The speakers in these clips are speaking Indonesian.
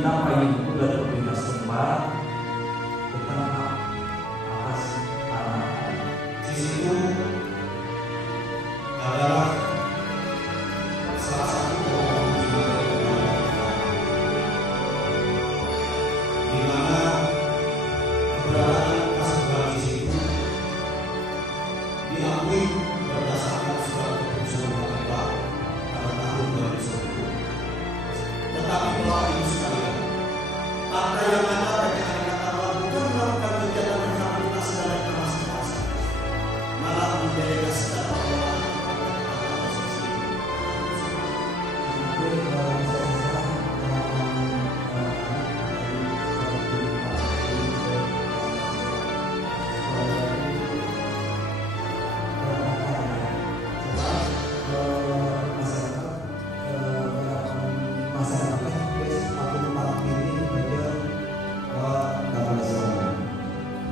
meminta payung hukum dari pemerintah setempat tentang hak atas tanah. Di situ adalah salah satu pohon di mana keberadaan Kasepuhan di situ diakui berdasarkan surat keputusan pemerintah pada tahun 2010. Tetapi Bapak Ibu sekalian, ada yang mengatakan bahwa bukan melakukan kegiatan rehabilitasi dan reklamasi malah mendelegasikan pengelolaan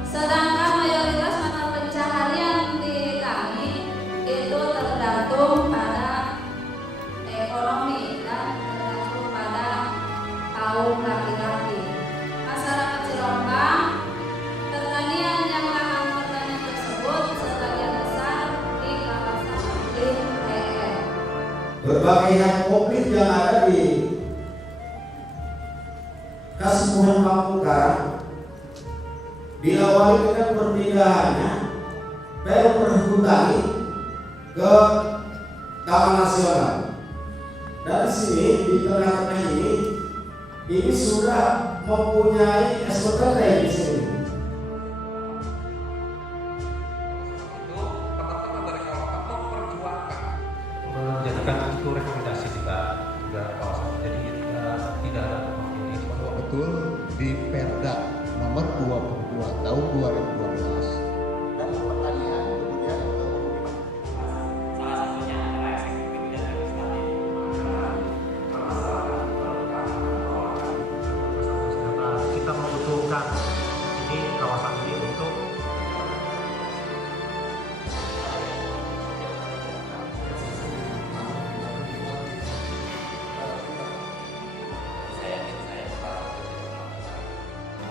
Sedangkan mayoritas mata pencaharian di kami itu tergantung pada ekonomi dan tergantung pada kaum laki-laki. Masyarakat Cirombang, pertanian yang lahan pertanian tersebut sebagian besar di kawasan iklim PN. Berbagai hal konflik yang ada di Kasepuhan Kampung Karang diawali dengan perpindahannya perhutani ke Taman Nasional. Dan di sini di tengah-tengah ini sudah mempunyai SPT di sini. Teman-teman dari kawasan memperjuangkan menjadikan itu rekomendasi kita kawasan. Jadi tidak ada bahwa betul di Perda nomor 22 tahun 2012 dan pertanian kemudian salah satunya adalah eksekutif dan legislatif. kita membutuhkan ini kawasan ini untuk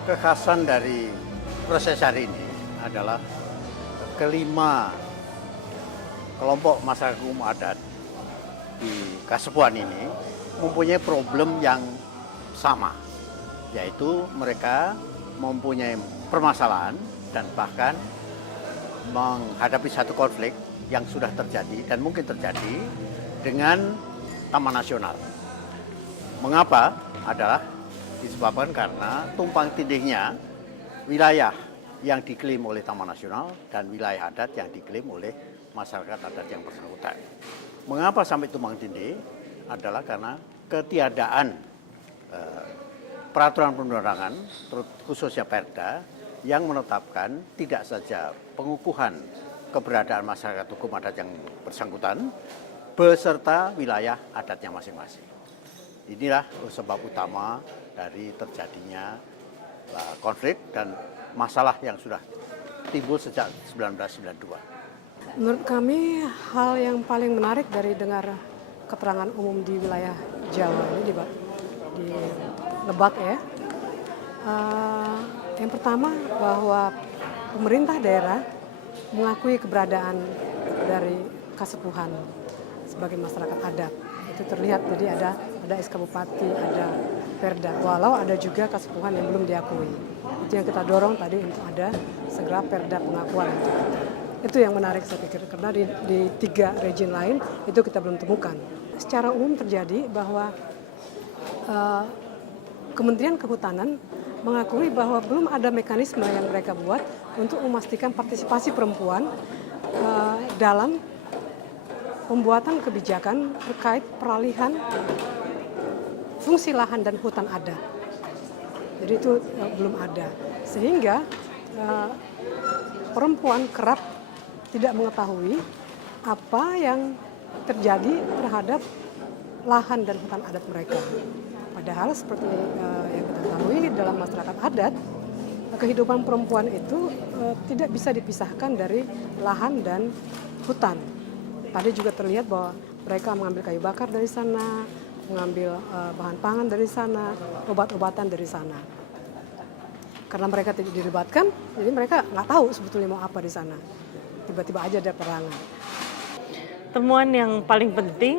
Kekhasan dari proses hari ini adalah kelima kelompok masyarakat hukum adat di Kasepuhan ini mempunyai problem yang sama, yaitu mereka mempunyai permasalahan dan bahkan menghadapi satu konflik yang sudah terjadi dan mungkin terjadi dengan Taman Nasional. Mengapa? Adalah disebabkan karena tumpang tindihnya wilayah yang diklaim oleh Taman Nasional dan wilayah adat yang diklaim oleh masyarakat adat yang bersangkutan. Mengapa sampai tumpang tindih? Adalah karena ketiadaan peraturan perundang-undangan, khususnya Perda, yang menetapkan tidak saja pengukuhan keberadaan masyarakat hukum adat yang bersangkutan, beserta wilayah adatnya masing-masing. Inilah sebab utama dari terjadinya konflik dan masalah yang sudah timbul sejak 1992. Menurut kami hal yang paling menarik dari dengar keterangan umum di wilayah Jawa ini di Lebak ya. Yang pertama bahwa pemerintah daerah mengakui keberadaan dari Kasepuhan sebagai masyarakat adat. Itu terlihat, jadi ada SK Bupati, ada Perda, walau ada juga Kasepuhan yang belum diakui. Itu yang kita dorong tadi untuk ada segera Perda pengakuan. Itu yang menarik saya pikir, karena di 3 region lain itu kita belum temukan. Secara umum terjadi bahwa Kementerian Kehutanan mengakui bahwa belum ada mekanisme yang mereka buat untuk memastikan partisipasi perempuan dalam pembuatan kebijakan terkait peralihan fungsi lahan dan hutan adat. Jadi itu belum ada. Sehingga perempuan kerap tidak mengetahui apa yang terjadi terhadap lahan dan hutan adat mereka. Padahal seperti yang kita ketahui dalam masyarakat adat, kehidupan perempuan itu tidak bisa dipisahkan dari lahan dan hutan. Tadi juga terlihat bahwa mereka mengambil kayu bakar dari sana, mengambil bahan pangan dari sana, obat-obatan dari sana. Karena mereka tidak dilibatkan, jadi mereka nggak tahu sebetulnya mau apa di sana. Tiba-tiba aja ada perangan. Temuan yang paling penting,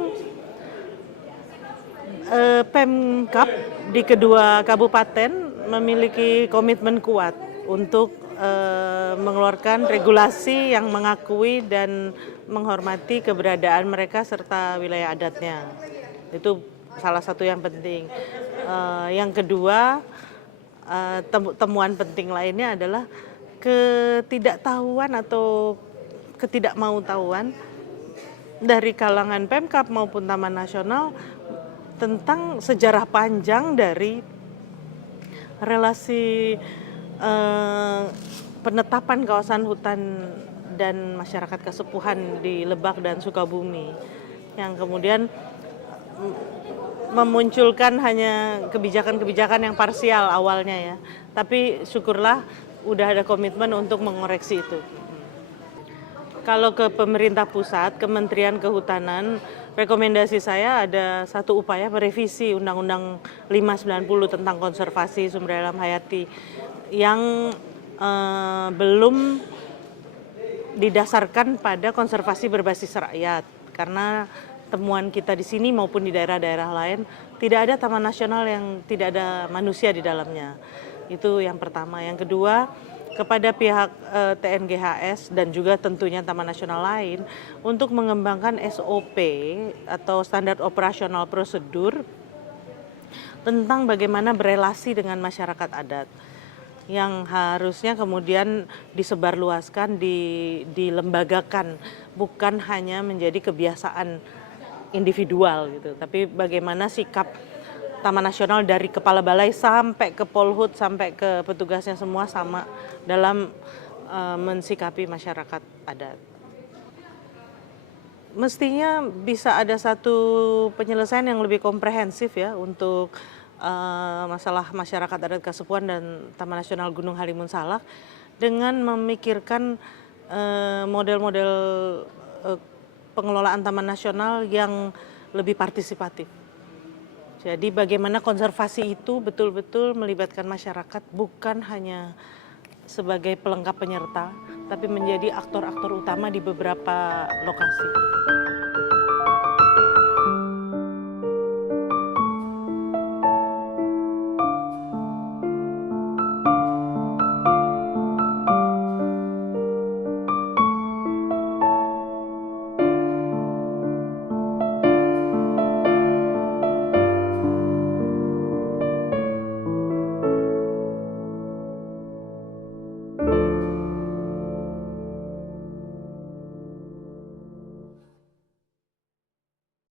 Pemkab di kedua kabupaten memiliki komitmen kuat untuk mengeluarkan regulasi yang mengakui dan menghormati keberadaan mereka serta wilayah adatnya. Itu salah satu yang penting. Yang kedua, temuan penting lainnya adalah ketidaktahuan atau ketidakmautahuan dari kalangan Pemkab maupun Taman Nasional tentang sejarah panjang dari relasi penetapan kawasan hutan dan masyarakat kesepuhan di Lebak dan Sukabumi, yang kemudian memunculkan hanya kebijakan-kebijakan yang parsial awalnya ya. Tapi syukurlah udah ada komitmen untuk mengoreksi itu. Kalau ke pemerintah pusat, Kementerian Kehutanan, rekomendasi saya ada satu upaya merevisi Undang-Undang 590 tentang konservasi sumber daya alam hayati yang belum didasarkan pada konservasi berbasis rakyat. Karena temuan kita di sini maupun di daerah-daerah lain, tidak ada taman nasional yang tidak ada manusia di dalamnya. Itu yang pertama. Yang kedua, kepada pihak TNGHS dan juga tentunya taman nasional lain untuk mengembangkan SOP atau standar operasional prosedur tentang bagaimana berelasi dengan masyarakat adat, yang harusnya kemudian disebarluaskan, dilembagakan, bukan hanya menjadi kebiasaan individual gitu, tapi bagaimana sikap Taman Nasional dari kepala balai sampai ke Polhut sampai ke petugasnya semua sama dalam mensikapi masyarakat adat. Mestinya bisa ada satu penyelesaian yang lebih komprehensif ya untuk masalah masyarakat adat Kasepuhan dan Taman Nasional Gunung Halimun Salak dengan memikirkan model-model pengelolaan Taman Nasional yang lebih partisipatif. Jadi bagaimana konservasi itu betul-betul melibatkan masyarakat, bukan hanya sebagai pelengkap penyerta, tapi menjadi aktor-aktor utama di beberapa lokasi.